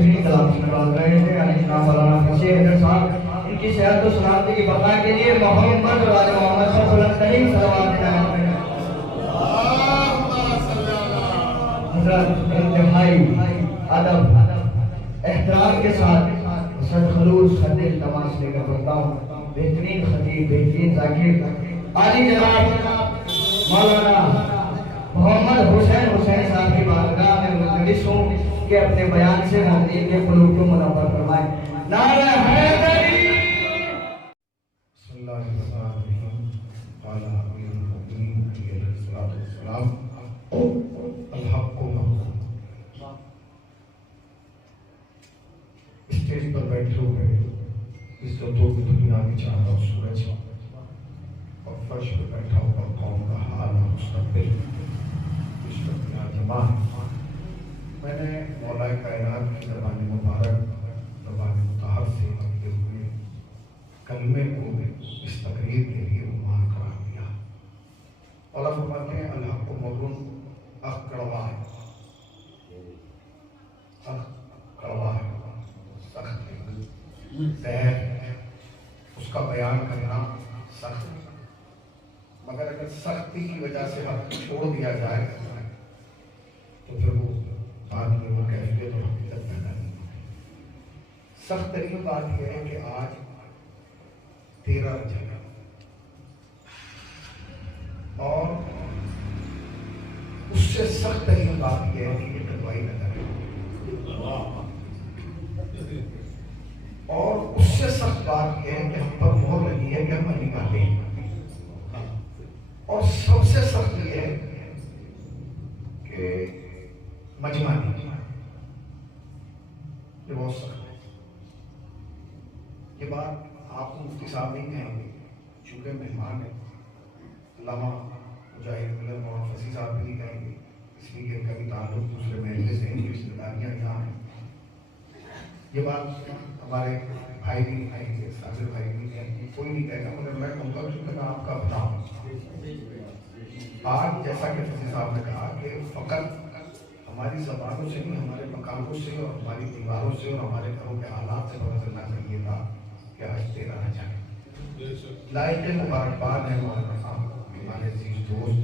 بہترین کلام سے نواز رہے تھے یعنی جناب مولانا فصیح حیدر صاحب، ان کی صحت و سلامتی کی بقا کے لیے محمد اور آل محمد پر بلند ترین صلوات دینا۔ حضرت انتہائی ادب احترام کے ساتھ صد خلوص خد التماس لے کر بڑھتا ہوں بہترین خطیب، بہترین ذاکر عالی جناب مولانا محمد حسین صاحب کی بارگاہ میں ملتمس ہوں کہ اپنے بیان سے محمدین کے قلوب کو منور فرمائیں۔ نعرہ حیدری۔ بسم اللہ الرحمن الرحیم۔ قال امیر المؤمنین علیہ الصلوۃ والسلام الحق محمود۔ اسٹیج پر بیٹھے ہوئے عزتوں کی دنیا میں چاہتا سورج اور فرش پہ بیٹھا ہوا قوم کا حال اور مستقبل اس وقت یہاں جمع ہے۔ میں نے مولا کائنات کی زبان مبارک زبان مطہر سے لگتے ہوئے کلمے کو اس تقریر کے لیے عنوان قرار دیا۔ مولا فرماتے ہیں الحق مرن حق کڑوا ہے، حق کڑوا ہے، سخت ہے، زہر ہے، اس کا بیان کرنا سخت ہے، مگر اگر سختی کی وجہ سے حق چھوڑ دیا جائے تو پھر وہ بعد میں وہ کیفیت اور حقیقت پیدا نہیں ہوتی۔ سخت ترین بات یہ ہے کہ آج 13 رجب اور اس سے سخت ترین بات یہ ہے کہ یہ کٹوائی نظر ہے، اور اس سے سخت بات یہ ہے کہ ہم پر مہر لگی ہے کہ ہم علی کا لیں، اور سب سے سخت یہ ہے کہ مجمع نہیں، یہ بہت سخت ہے۔ یہ بات آپ کو مفتی صاحب نہیں کہیں گے چونکہ مہمان ہیں، علامہ مجاہد ملک مولانا فصیح صاحب بھی نہیں کہیں گے، اس لیے کہ ان کا بھی تعلق دوسرے محلے سے ہیں، رشتہ داریاں یہاں ہیں۔ یہ بات ہمارے بھائی بھی نہیں کہیں گے، ساجد بھائی بھی نہیں کہیں گے، کوئی نہیں کہے گا، مگر میں کہوں گا چونکہ میں آپ کا اپنا ہوں۔ آج جیسا کہ فصیح صاحب نے کہا کہ فقط ہماری زبانوں سے نہیں، ہمارے مکانوں سے اور ہماری دیواروں سے اور ہمارے گھروں کے حالات سے پتہ چلنا چاہیے تھا کہ آج 13 رجب۔ لائق مبارکباد ہے ہمارے عزیز دوست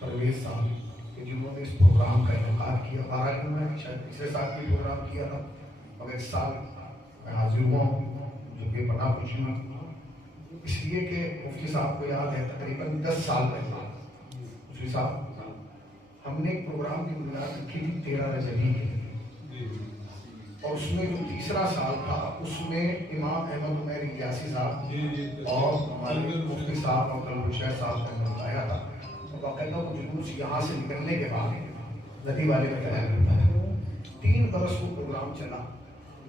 پرویز صاحب کہ جنہوں نے اس پروگرام کا انعقاد کیا۔ 12 میں شاید پچھلے سال بھی پروگرام کیا تھا، مگر اس سال میں حاضر ہوا ہوں جو بے پناہ خوشی ہوئی، اس لیے کہ مفتی صاحب کو یاد ہے تقریباً 10 سال پہلے مفتی صاحب ہم نے ایک پروگرام کی بنیاد رکھی تھی 13 رجب کی، اور اس میں جو تیسرا سال تھا اس میں امام احمد عمیر الیاسی صاحب اور ہمارے مفتی صاحب اور قلب الشیخ صاحب نے بتایا تھا، اور باقاعدہ وہ جلوس یہاں سے نکلنے کے بعد ندی والے میں تیار کرتا ہے۔ 3 برس وہ پروگرام چلا۔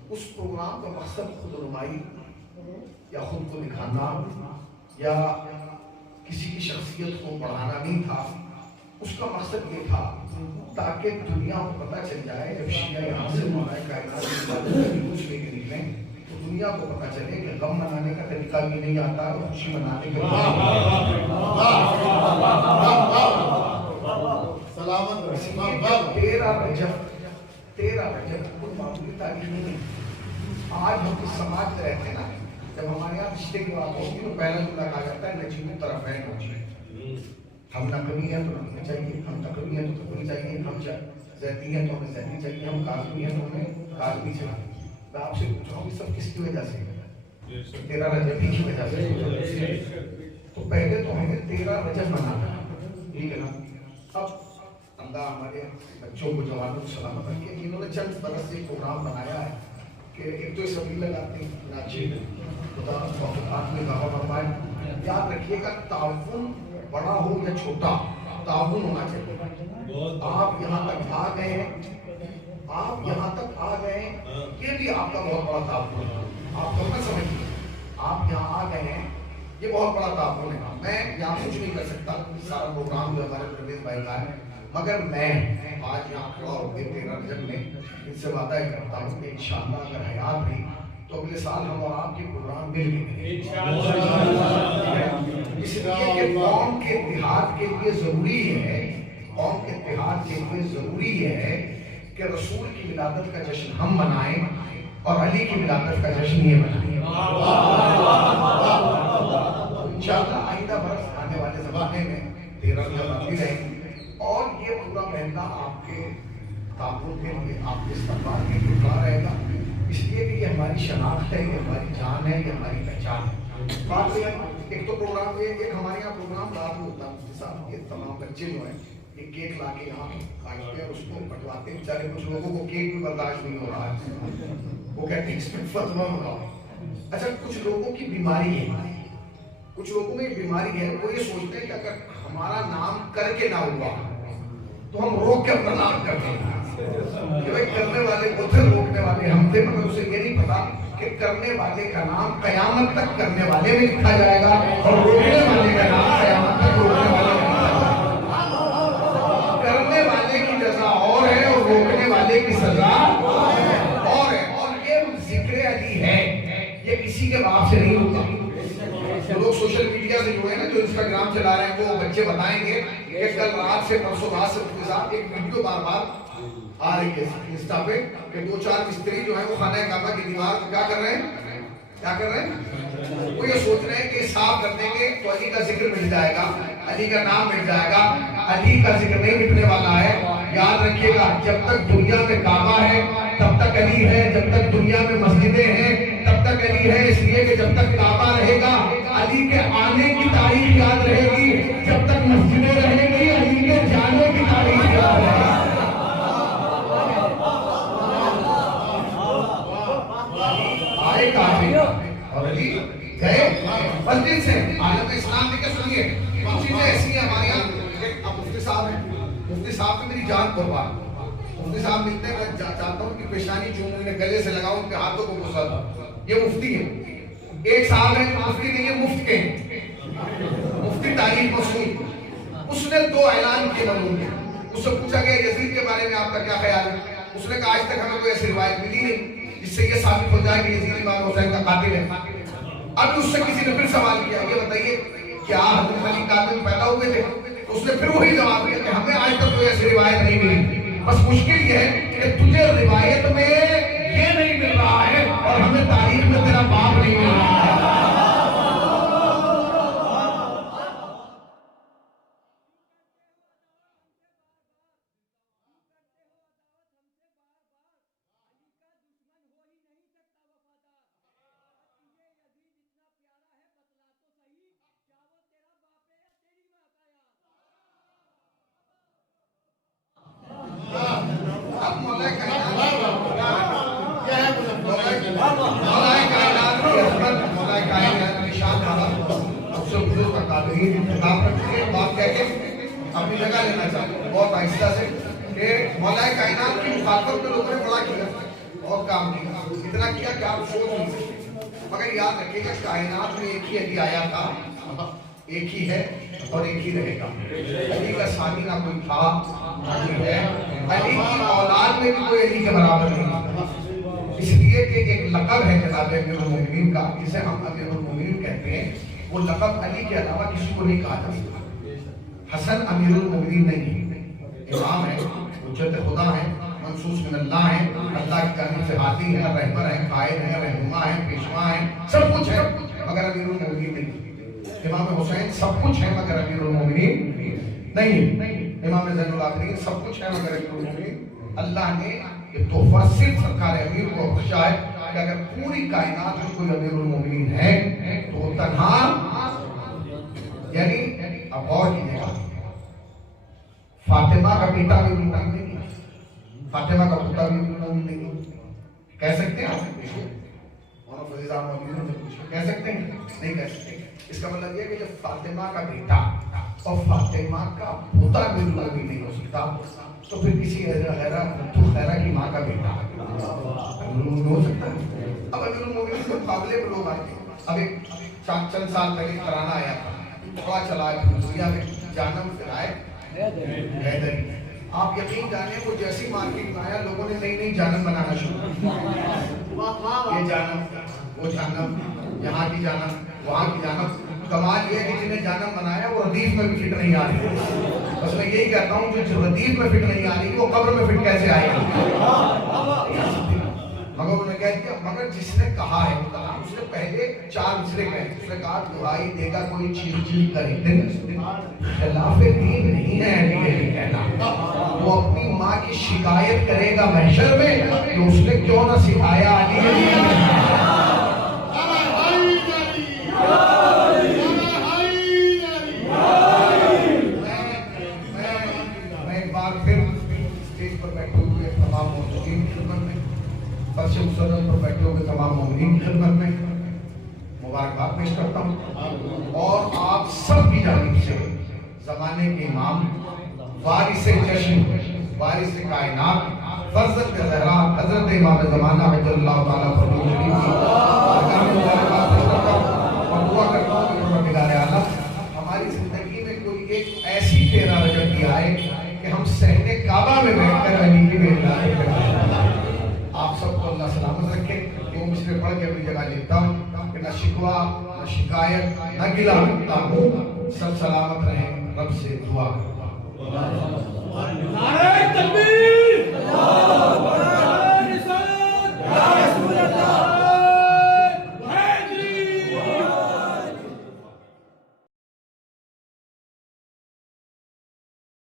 اس پروگرام کا مقصد خود رمائی یا خود کو دکھانا یا کسی کی شخصیت کو بڑھانا نہیں تھا، اس کا مقصد یہ تھا تاکہ دنیا کو پتہ چل جائے جب شیعہ یہاں سے مولا کائنات کی جلوس لے کے نکلیں تو دنیا کو پتہ چلے کہ غم منانے کا طریقہ بھی نہیں آتا اور خوشی منانے کا تیرہ رجب کوئی معمولی تاریخ نہیں۔ آج ہم اس سماج میں رہتے ہیں نا، جب ہمارے یہاں رشتے کی بات ہوگی تو پہلا جملہ کہا جاتا ہے نجیب طرفین نجیب، ہم نقلی ہیں تو نقلی چاہیے، ہم تقوی ہیں تو تقوی چاہیے، ہم زیدی ہیں تو ہمیں زیدی چاہیے، ہم کاظمی ہیں تو ہمیں کاظمی چاہیے۔ میں آپ سے پوچھ رہا ہوں یہ سب کس کی وجہ سے؟ 13 رجب کی وجہ سے۔ تو پہلے تو ہمیں 13 رجب منانا ہے، ٹھیک ہے نا؟ اب اللہ ہمارے بچوں کو جوانوں کو سلامت رکھے، انہوں نے چند برس سے پروگرام بنایا ہے کہ ایک تو سبھی لگاتے ہیں ناچی خدا توفیقات میں کہا فرمائے۔ یاد رکھیے گا تعاون بڑا ہو یا چھوٹا تعاون ہونا چاہیے۔ آپ یہاں تک آ گئے ہیں، آپ یہاں تک آ گئے ہیں، یہ بھی آپ کا بہت بڑا تعاون ہے۔ آپ کو نہ سمجھیے، آپ یہاں آ گئے ہیں یہ بہت بڑا تعاون ہے۔ میں یہاں کچھ نہیں کر سکتا، سارا پروگرام جو ہمارے پرویز بھائی کا ہے، مگر میں آج یہاں کھڑا ہو کے 13 رجب میں ان سے وعدہ کرتا ہوں کہ انشاءاللہ اگر حیات رہی تو اگلے سال ہم اور آپ کی پروگرام مل کے ملیں۔ اس لیے کہ قوم کے اتحاد کے لیے ضروری ہے، قوم کے اتحاد کے لیے ضروری ہے کہ رسول کی ولادت کا جشن ہم منائیں اور علی کی ولادت کا جشن یہ منائیں. انشاءاللہ آئندہ برس آنے والے زمانے میں 13 بندی رہے گی اور یہ پورا محلہ آپ کے تعاون کے لیے آپ کے استقبال کے لیے کھڑا رہے گا، اس لیے کہ یہ ہماری شناخت ہے، یہ ہماری جان ہے، یہ ہماری پہچان ہے. بات یہ ہے ایک تو پروگرام ایک ہمارے یہاں پروگرام رات میں ہوتا ہے، اس کے ساتھ یہ تمام بچے جو ہیں یہ کیک لا کے یہاں کاٹتے ہیں اور اس کو کٹواتے ہیں. بیچارے کچھ لوگوں کو کیک بھی برداشت نہیں ہو رہا ہے، وہ کہتے ہیں اس میں فتویٰ منگاؤ. اچھا کچھ لوگوں کی بیماری ہے، کچھ لوگوں میں بیماری ہے، وہ یہ سوچتے ہیں کہ اگر ہمارا نام کر کے نہ ہوا تو ہم روک کے اپنا نام کرتے ہیں کہ بھائی کرنے والے کو تھے، روکنے والے ہم تھے. مگر اسے یہ نہیں پتا کہ کرنے والے کا نام قیامت تک کرنے والے میں لکھا جائے گا اور روکنے والے کا نام قیامت تک روکنے والے میں لکھا جائے گا. کرنے والے کی جزا اور ہے اور روکنے والے کی سزا اور ہے. اور یہ ذکر علی ہے، یہ کسی کے باپ سے نہیں ہوتا. جو لوگ سوشل میڈیا سے جو ہے نا، جو انسٹاگرام چلا رہے ہیں، وہ بچے بتائیں گے کہ کل رات سے پرسوں رات سے اس کے ساتھ ایک ویڈیو بار بار آ رہی ہے انسٹا پہ کہ 2-4 مستری جو ہیں وہ خانہ کعبہ کی دیوار کو کیا کر رہے ہیں، وہ یہ سوچ رہے ہیں کہ صاف کر دیں گے تو علی کا ذکر مل جائے گا، علی کا نام مل جائے گا. علی کا ذکر نہیں مٹنے والا ہے. یاد رکھیے گا، جب تک دنیا میں کعبہ ہے تب تک علی ہے، جب تک دنیا میں مسجدیں ہیں تب تک علی ہے. اس لیے کہ جب تک کعبہ رہے گا علی کے آنے کی تاریخ یاد رہے گی، جب تک مسجدیں رہیں گی علی کے جانے کی تاریخ یاد رہے گی. آئے کافی اور علی گئے مسجد سے. عالم اسلام میں کیا سنیے چیزیں ایسی ہیں ہمارے یہاں. اب مفتی صاحب ہیں، مفتی صاحب نے میری جان قربان. مفتی صاحب ملتے ہیں، میں چاہتا ہوں کہ پیشانی چوموں نے گلے سے لگاؤں، ان کے ہاتھوں کو بوسا دوں. یہ مفتی ہے. ایک صاحب ہے مفتی نہیں ہے، مفت کے مفتی تاریخ مصنوع. اس نے 2 اعلان کیے معلوم ہے. اس سے پوچھا گیا یزید کے بارے میں آپ کا کیا خیال ہے؟ اس نے کہا آج تک ہمیں کوئی ایسی روایت ملی نہیں جس سے یہ ثابت ہو جائے کہ یزید امام حسین کا قاتل ہے. اب اس سے کسی نے پھر سوال کیا، یہ بتائیے کیا حضرت علی قاتل پیدا ہوئے تھے؟ اس نے پھر وہی جواب دیا کہ ہمیں آج تک کوئی ایسی روایت نہیں ملی. بس مشکل یہ ہے کہ تجھے روایت میں یہ نہیں مل رہا ہے اور ہمیں تاریخ میں تیرا باپ نہیں مل رہا ہے. اپنی جگہ لینا چاہتے بہت آہستہ سے کہ مولا کائنات کی مخاطب میں لوگوں نے بڑا کیا، بہت کام کیا، اتنا کیا کہ آپ سوچ نہیں سکتے. مگر یاد رکھیے گا کائنات میں ایک ہی علی آیا تھا، ایک ہی ہے اور ایک ہی رہے گا. علی کا ثانی نہ کوئی تھا نہ کوئی ہے. علی کی اولاد میں بھی کوئی علی کے برابر نہیں. اس لیے کہ ایک لقب ہے جناب امیر المومنین کا، جسے ہم امیر المومنین کہتے ہیں. وہ لقب علی کے علاوہ کسی کو نہیں کہا جا سکتا. حسن امیر المومنین نہیں، امام ہے، حجت خدا ہے، منصوص من اللہ ہے، اللہ کی جانب سے ہادی ہے، رہبر ہے، قائد ہے، رہنما ہے، پیشوا ہے، سب کچھ ہے مگر امیر المومنین نہیں. امام حسین سب کچھ ہے مگر امیر المومنین نہیں. امام زین العابدین سب کچھ ہے مگر امیر المومنین. اللہ نے یہ تحفہ صرف سرکار امیر کو بخشا ہے کہ اگر پوری کائنات میں کوئی امیر المومنین ہے تو وہ تنہا، یعنی اب غور کیجیے گا، فاطمہ کا بیٹا بھی مومن نہیں ہے، فاطمہ کا پوتا بھی مومن نہیں ہے. کہہ سکتے ہیں آپ کہہ سکتے ہیں؟ نہیں کہہ سکتے. اس کا مطلب یہ کہ جب فاطمہ کا بیٹا اور فاطمہ کا پوتا بھی مومن نہیں ہو سکتا تو پھر کسی خیرہ کی ماں کا بیٹا ہو سکتا ہے. اب امیر المومنین کے مقابلے میں لوگ آتے ہیں. اب ایک چند سال پہلے ترانہ آیا تھا، بڑا چلا ہے دنیا میں، جانم فرائے حیدری. آپ یقین جانیں وہ جیسی مارکیٹ میں آیا لوگوں نے نئی نئی جانم بنانا شروع کیا. یہ جانم، وہ جانم، یہاں کی جانم، وہاں کی جانم. کمال یہ ہے کہ جنہیں جانم بنایا وہ ردیف میں بھی فٹ نہیں آ رہی. بس میں یہی کہتا ہوں جو ردیف میں فٹ نہیں آ رہی وہ قبر میں فٹ کیسے آئے گی. مگر انہوں نے کہہ دیا مگر جس نے کہا ہے اس نے پہلے 4 مصرے کہے. اس نے کہا دعائی دے گا کوئی چیل چیل کرے دن خلاف دین نہیں ہے یہ کہنا. وہ اپنی ماں کی شکایت کرے گا محشر میں کہ اس نے کیوں نہ سکھایا میں ایک بار پھر اسٹیج پر بیٹھے ہوئے تمام موجودین کی خدمت میں فرش مسرت پر بیٹھے ہوئے تمام مومنین کی خدمت میں مبارکباد پیش کرتا ہوں. اور آپ سب کی جانب سے زمانے کے امام وارث جشن وارث کائنات فرزند زہرا حضرت امام زمانہ عجل اللہ تعالیٰ فرمود شریف کی ارکان مبارکباد پیش کرتا ہوں اور دعا کرتا ہوں کہ پروردگار عالم ہماری زندگی میں کوئی ایک ایسی 13 رجب کی آئے کہ ہم صحن کعبہ میں بیٹھ کر علی کی بیداری کریں. آپ سب کو اللہ سلامت رکھے. وہ مصرے پڑھ کے اپنی جگہ لکھتا ہوں کہ نہ شکوہ نہ شکایت نہ گلہ سب سلامت رہیں. رب سے دعا.